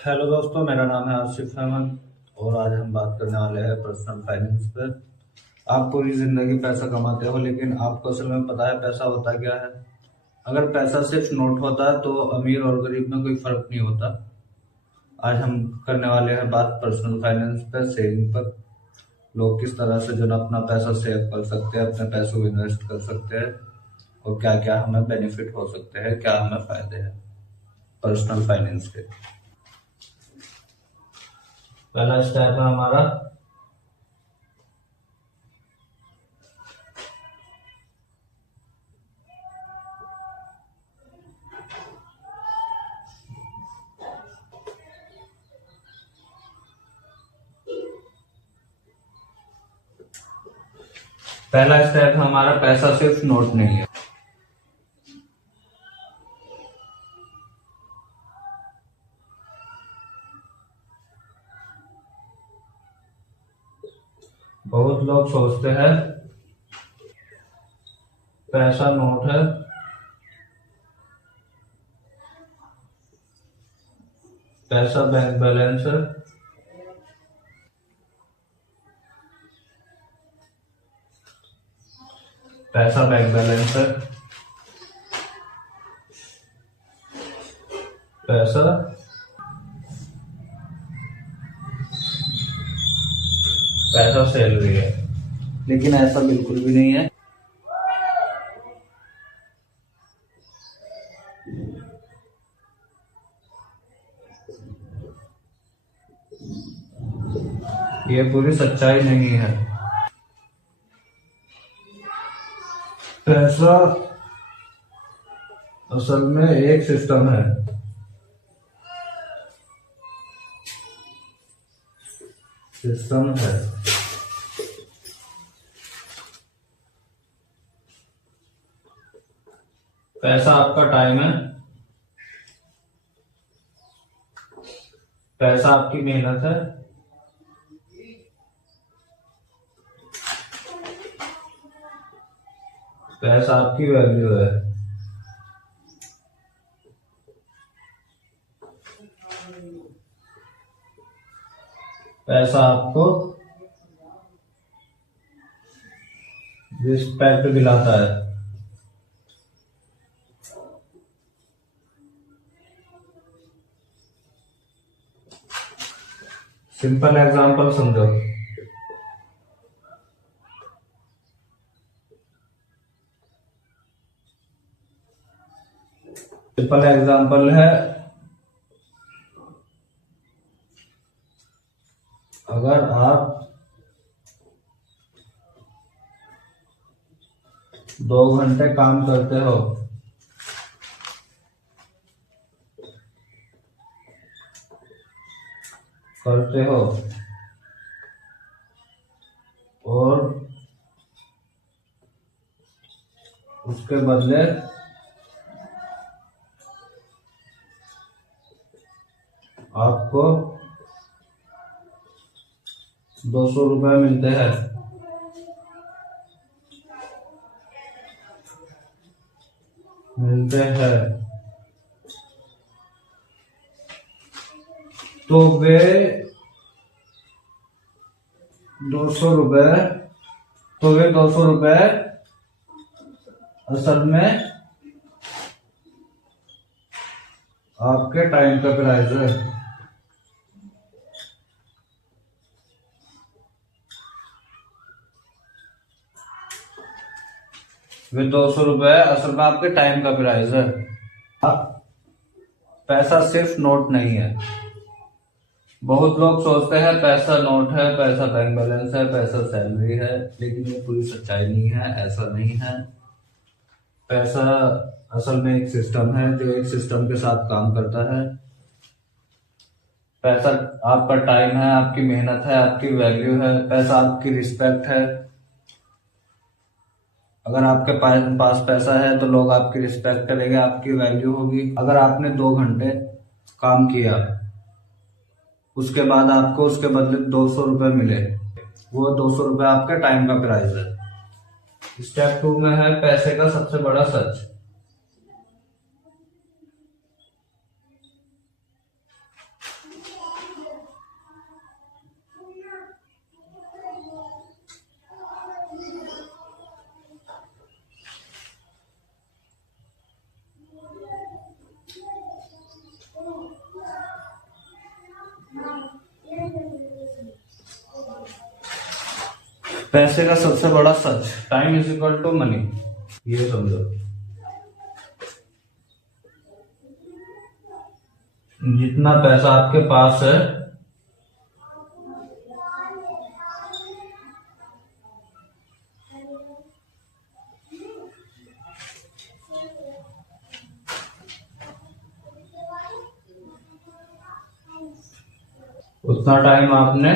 Hello दोस्तों, मेरा नाम है आसिफ अहमद और आज हम बात करने वाले हैं पर्सनल फाइनेंस पर। आप पूरी जिंदगी पैसा कमाते हो, लेकिन आपको असल में पता है पैसा होता क्या है? अगर पैसा सिर्फ नोट होता तो अमीर और गरीब में कोई फर्क नहीं होता। आज हम करने वाले हैं बात पर्सनल फाइनेंस पर, सेविंग पर। लोग किस तरह से जो है अपना पैसा सेव कर सकते हैं, अपने पैसों को इन्वेस्ट कर सकते हैं और क्या क्या हमें बेनिफिट हो सकते हैं, क्या हमें फायदे हैं पर्सनल फाइनेंस के। पहला स्टेप है हमारा पहला स्टेप है हमारा पैसा सिर्फ नोट नहीं है। बहुत लोग सोचते हैं पैसा नोट है, पैसा बैंक बैलेंस है, पैसा बैंक बैलेंस है, पैसा पैसा सैलरी है। लेकिन ऐसा बिल्कुल भी नहीं है। ये पूरी सच्चाई नहीं है। पैसा असल में एक सिस्टम है। सिस्टम है। पैसा आपका टाइम है, पैसा आपकी मेहनत है, पैसा आपकी वैल्यू है। पैसा आपको रिस्पेक्ट दिलाता है। सिंपल एग्जांपल समझो। सिंपल एग्जांपल है, अगर आप 2 घंटे काम करते हो और उसके बदले आपको 200 रुपये मिलते हैं तो वे 200 रुपये तो वे 200 रुपये असल में आपके टाइम का प्राइस है। वे 200 रुपये असल में आपके टाइम का प्राइस है। पैसा सिर्फ नोट नहीं है। बहुत लोग सोचते हैं पैसा नोट है, पैसा बैंक बैलेंस है, पैसा सैलरी है, लेकिन ये पूरी सच्चाई नहीं है। ऐसा नहीं है। पैसा असल में एक सिस्टम है जो एक सिस्टम के साथ काम करता है। पैसा आपका टाइम है, आपकी मेहनत है, आपकी वैल्यू है, पैसा आपकी रिस्पेक्ट है। अगर आपके पास पैसा है तो लोग आपकी रिस्पेक्ट करेंगे, आपकी वैल्यू होगी। अगर आपने 2 घंटे काम किया, उसके बाद आपको उसके बदले 200 रुपये मिले, वो 200 रुपये आपके टाइम का प्राइस है। स्टेप 2 में है पैसे का सबसे बड़ा सच। पैसे का सबसे बड़ा सच, time is equal to money, ये समझो। जितना पैसा आपके पास है उतना टाइम आपने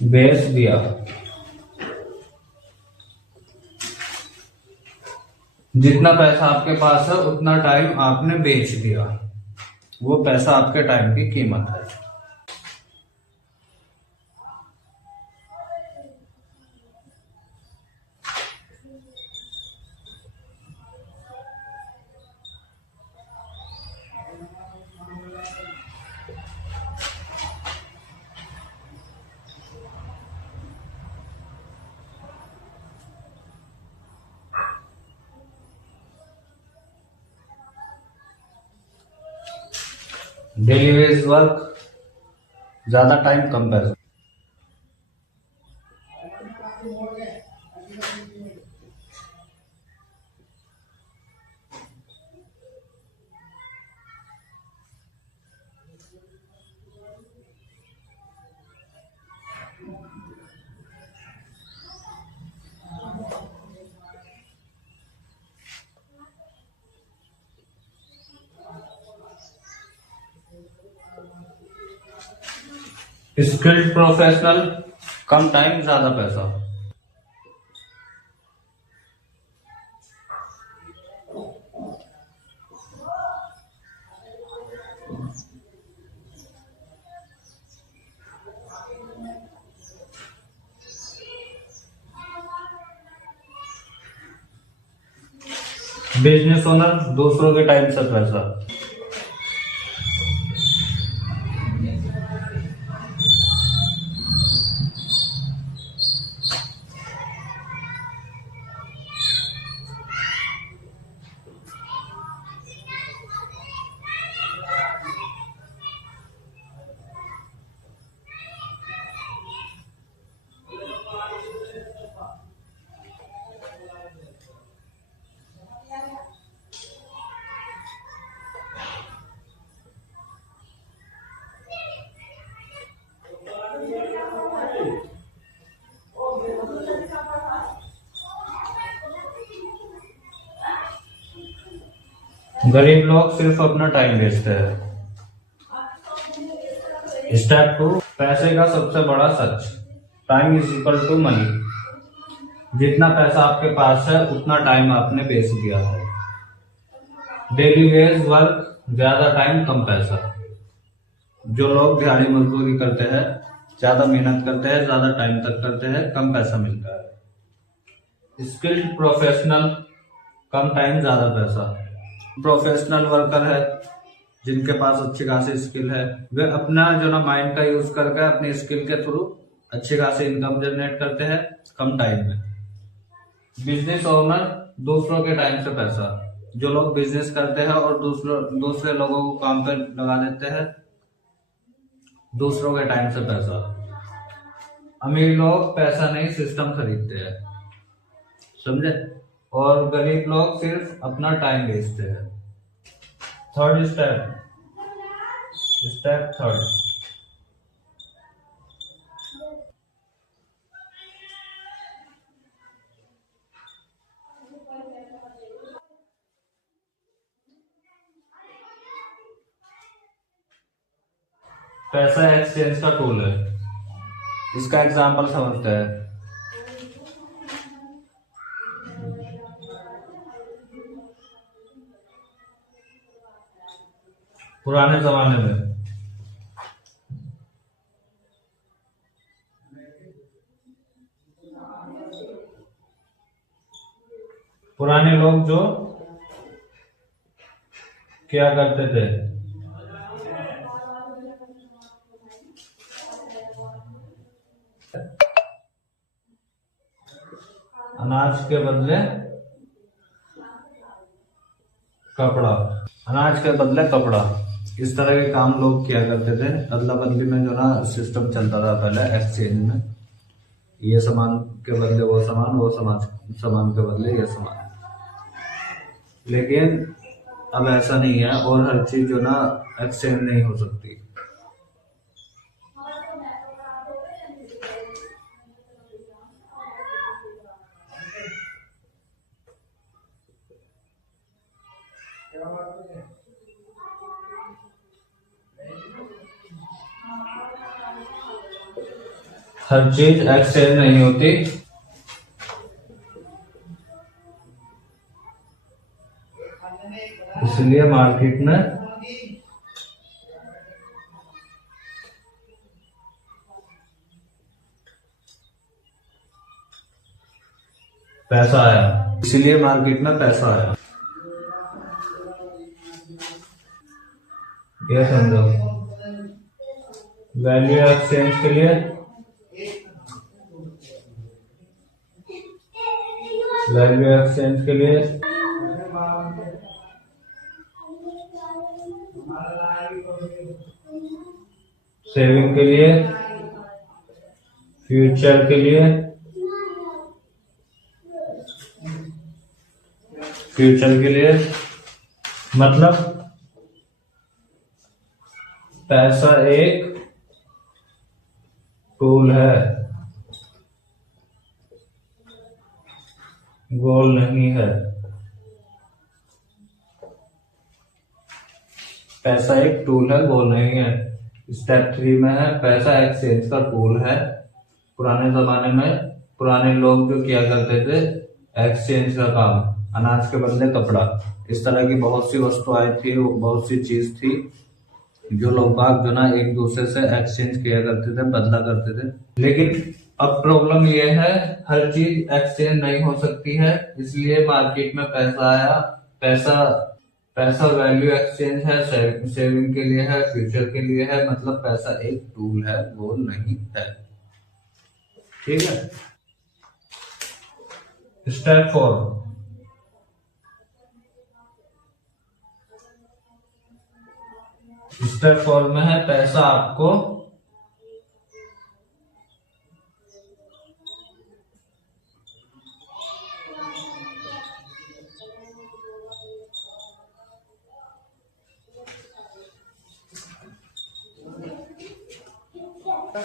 बेच दिया। जितना पैसा आपके पास है उतना टाइम आपने बेच दिया, वो पैसा आपके टाइम की कीमत है। डेली वेज वर्क, ज्यादा टाइम कम पैसा। स्किल्ड प्रोफेशनल, कम टाइम ज्यादा पैसा। बिजनेस ओनर, दूसरों के टाइम से पैसा। गरीब लोग सिर्फ अपना टाइम वेचते हैं। स्टेप 2, पैसे का सबसे बड़ा सच, time is equal to money. जितना पैसा आपके पास है उतना टाइम आपने बेच दिया है। डेली वेज वर्क, ज्यादा टाइम कम पैसा। जो लोग दिहाड़ी मजदूरी करते हैं, ज्यादा मेहनत करते हैं, ज्यादा टाइम तक करते हैं, कम पैसा मिलता है। स्किल्ड प्रोफेशनल, कम टाइम ज्यादा पैसा। प्रोफेशनल वर्कर है जिनके पास अच्छी खासी स्किल है, वे अपना जो ना माइंड का यूज करके अपनी स्किल के थ्रू अच्छी खासी इनकम जनरेट करते हैं कम टाइम में। बिजनेस ओनर, दूसरों के टाइम से पैसा। जो लोग बिजनेस करते हैं और दूसरे लोगों को काम पे लगा देते हैं, दूसरों के टाइम से पैसा। अमीर लोग पैसा नहीं सिस्टम खरीदते हैं, समझे? और गरीब लोग सिर्फ अपना टाइम बेचते हैं। थर्ड स्टेप, स्टेप थर्ड, पैसा एक्सचेंज का टूल है। इसका एग्जांपल समझते हैं। पुराने जमाने में पुराने लोग जो क्या करते थे, अनाज के बदले कपड़ा, अनाज के बदले कपड़ा। इस तरह के काम लोग किया करते थे। अदला बदली में जो ना सिस्टम चलता था पहले एक्सचेंज में, ये सामान के बदले वो सामान, वो सामान के बदले ये सामान। लेकिन अब ऐसा नहीं है और हर चीज जो ना एक्सचेंज नहीं हो सकती। हर चीज एक्सचेंज नहीं होती, इसलिए मार्केट में पैसा आया, इसलिए मार्केट में पैसा आया। ये समझो, वैल्यू एक्सचेंज के लिए सेविंग के लिए, फ्यूचर के लिए, मतलब पैसा एक टूल है, गोल नहीं है। पैसा एक टूल है, गोल नहीं है। स्टेप 3 में है पैसा एक्सचेंज का टूल है। पुराने जमाने में पुराने लोग जो किया करते थे एक्सचेंज का काम, अनाज के बदले कपड़ा, इस तरह की बहुत सी वस्तुएं थी, बहुत सी चीज थी जो लोग बाग जो ना एक दूसरे से एक्सचेंज किया करते थे, बदला करते थे। लेकिन अब प्रॉब्लम ये है हर चीज एक्सचेंज नहीं हो सकती है, इसलिए मार्केट में पैसा आया। पैसा वैल्यू एक्सचेंज है, सेविंग के लिए है, फ्यूचर के लिए है, मतलब पैसा एक टूल है, गोल नहीं है। ठीक है। स्टेप 4, स्टेप 4 में है पैसा आपको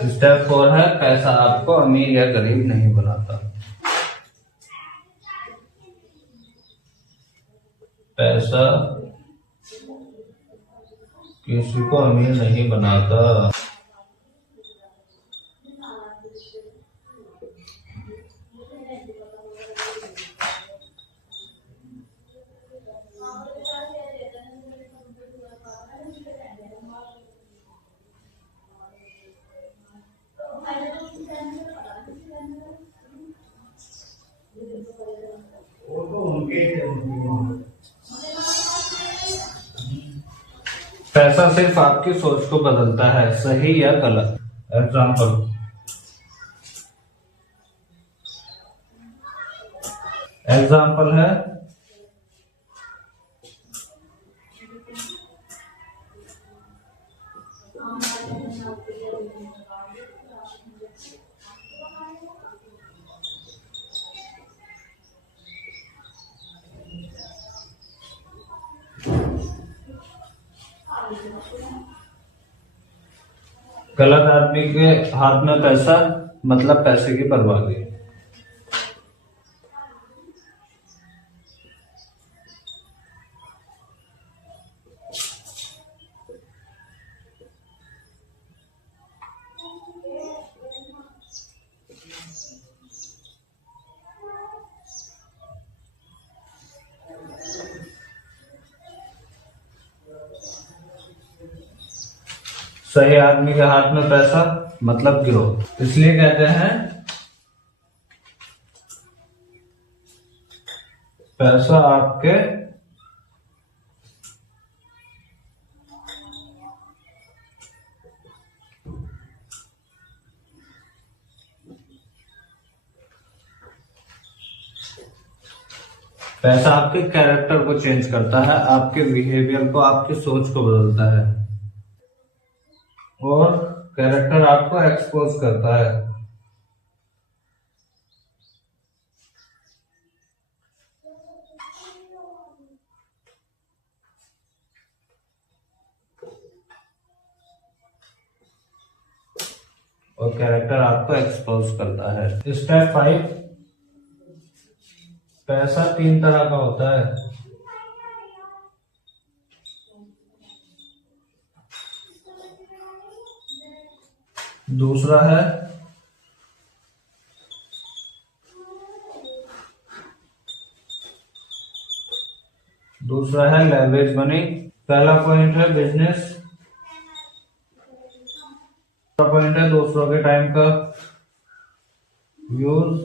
स्टेप 4 है पैसा आपको अमीर या गरीब नहीं बनाता। पैसा किसी को अमीर नहीं बनाता। पैसा सिर्फ आपकी सोच को बदलता है, सही या गलत। एग्जाम्पल है गलत आदमी के हाथ में पैसा मतलब पैसे की बर्बादी। सही आदमी के हाथ में पैसा मतलब गिरोह, इसलिए कहते हैं पैसा आपके पैसा आपके कैरेक्टर को चेंज करता है, आपके बिहेवियर को, आपकी सोच को बदलता है, और कैरेक्टर आपको एक्सपोज करता है। और कैरेक्टर आपको एक्सपोज करता है। स्टेप 5, पैसा 3 तरह का होता है। दूसरा है लेवरेज मनी। पहला पॉइंट है बिजनेस, दूसरा पॉइंट है दूसरों के टाइम का यूज,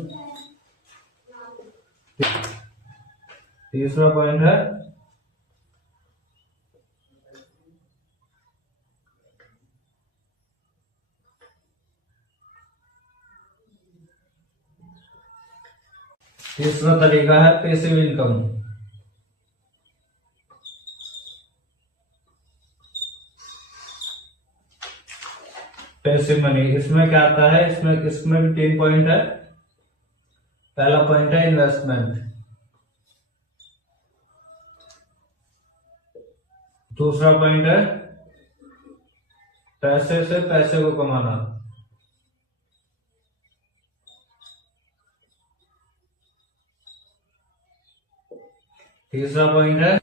तीसरा पॉइंट है तीसरा तरीका है पैसिव इनकम। पैसिव मनी, इसमें क्या आता है, इसमें भी 3 पॉइंट है। पहला पॉइंट है इन्वेस्टमेंट, दूसरा पॉइंट है पैसे से पैसे को कमाना, तीसरा पॉइंट है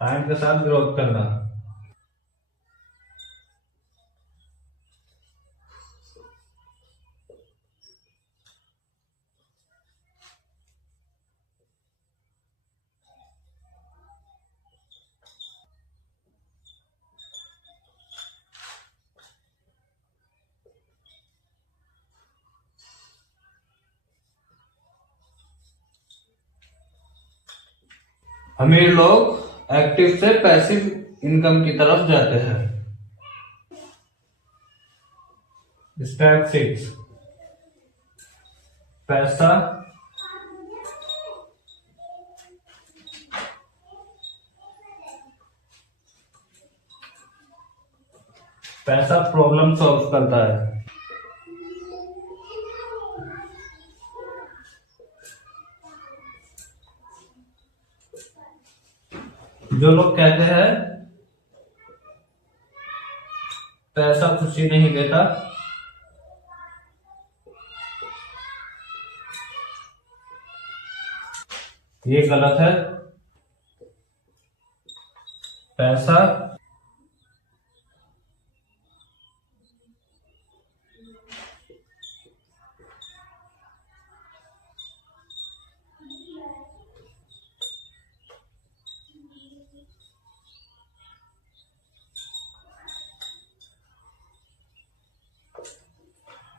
टाइम के साथ ग्रोथ करना। अमीर लोग एक्टिव से पैसिव इनकम की तरफ जाते हैं। स्टेप 6, पैसा प्रॉब्लम सॉल्व करता है। जो लोग कहते हैं पैसा खुशी नहीं देता, ये गलत है।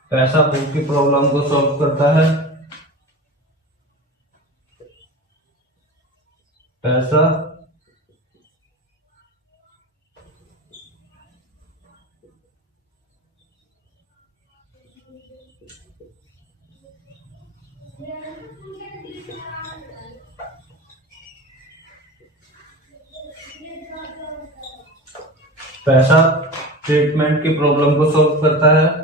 पैसा भूख की प्रॉब्लम को सॉल्व करता है। पैसा ट्रीटमेंट की प्रॉब्लम को सॉल्व करता है।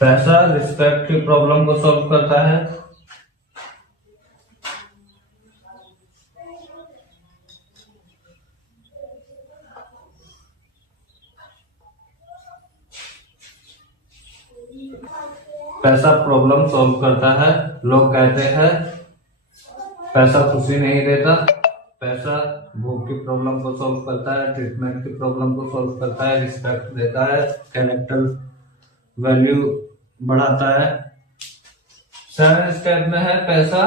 पैसा रिस्पेक्ट की प्रॉब्लम को सॉल्व करता है। पैसा प्रॉब्लम सॉल्व करता है। लोग कहते हैं पैसा खुशी नहीं देता, पैसा भूख की प्रॉब्लम को सॉल्व करता है, ट्रीटमेंट की प्रॉब्लम को सॉल्व करता है, रिस्पेक्ट देता है, कैरेक्टर वैल्यू बढ़ाता है। 7 स्टेप में है पैसा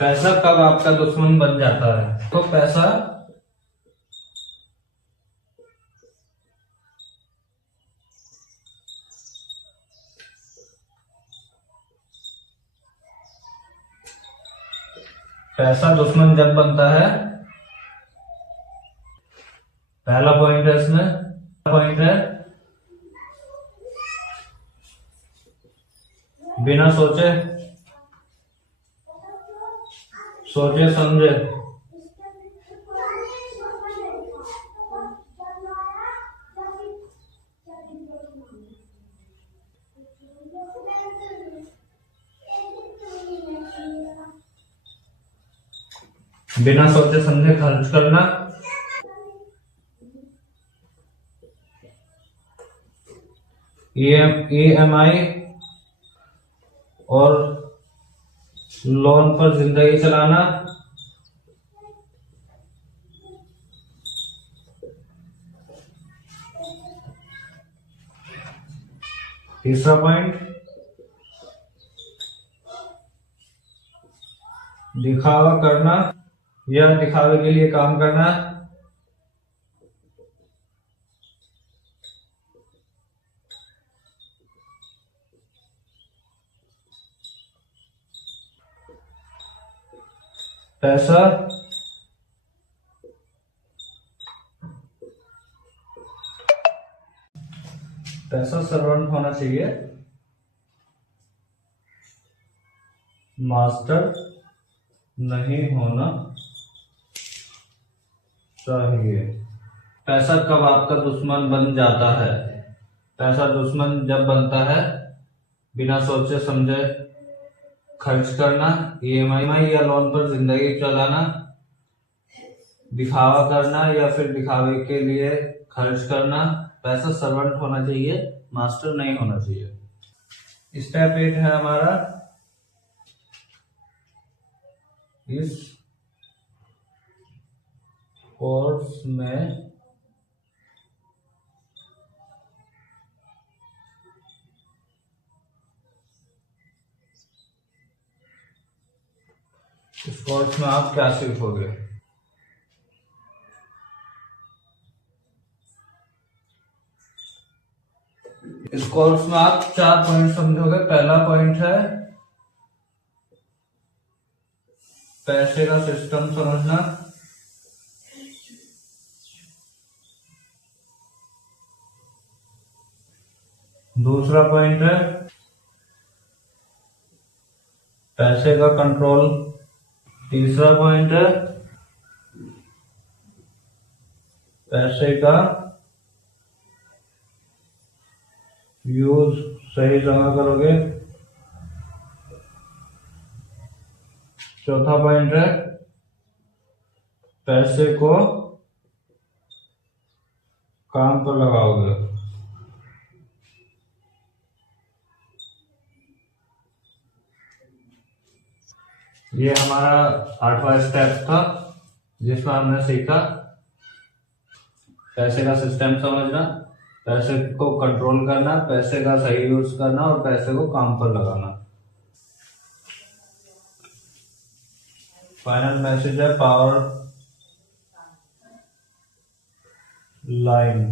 पैसा कब आपका दुश्मन बन जाता है? तो पैसा दुश्मन जब बनता है, पहला पॉइंट है इसमें, पॉइंट है बिना सोचे समझे खर्च करना, EMI और लोन पर जिंदगी चलाना, तीसरा पॉइंट दिखावा करना या दिखावे के लिए काम करना, पैसा सर्वेंट होना चाहिए, मास्टर नहीं होना चाहिए। पैसा कब आपका दुश्मन बन जाता है? पैसा दुश्मन जब बनता है बिना सोचे समझे खर्च करना, EMI या लोन पर जिंदगी चलाना, दिखावा करना या फिर दिखावे के लिए खर्च करना। पैसा सर्वेंट होना चाहिए, मास्टर नहीं होना चाहिए। स्टेप 8 है हमारा, इस कोर्स में आप क्या सीखोगे? इस कोर्स में आप 4 पॉइंट समझोगे। पहला पॉइंट है पैसे का सिस्टम समझना, दूसरा पॉइंट है पैसे का कंट्रोल, तीसरा पॉइंट है पैसे का यूज सही जगह करोगे, चौथा पॉइंट है पैसे को काम पर लगाओगे। ये हमारा 8वां स्टेप था जिसमें हमने सीखा पैसे का सिस्टम समझना, पैसे को कंट्रोल करना, पैसे का सही यूज करना और पैसे को काम पर लगाना। फाइनल मैसेज है पावर लाइन,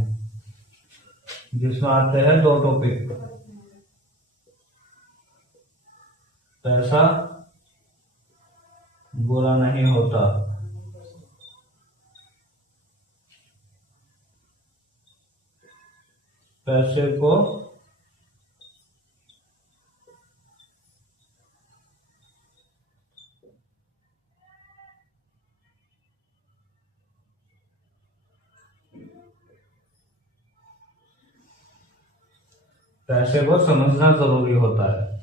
जिसमें आते हैं 2 टॉपिक, पैसा बुरा नहीं होता, पैसे को समझना जरूरी होता है।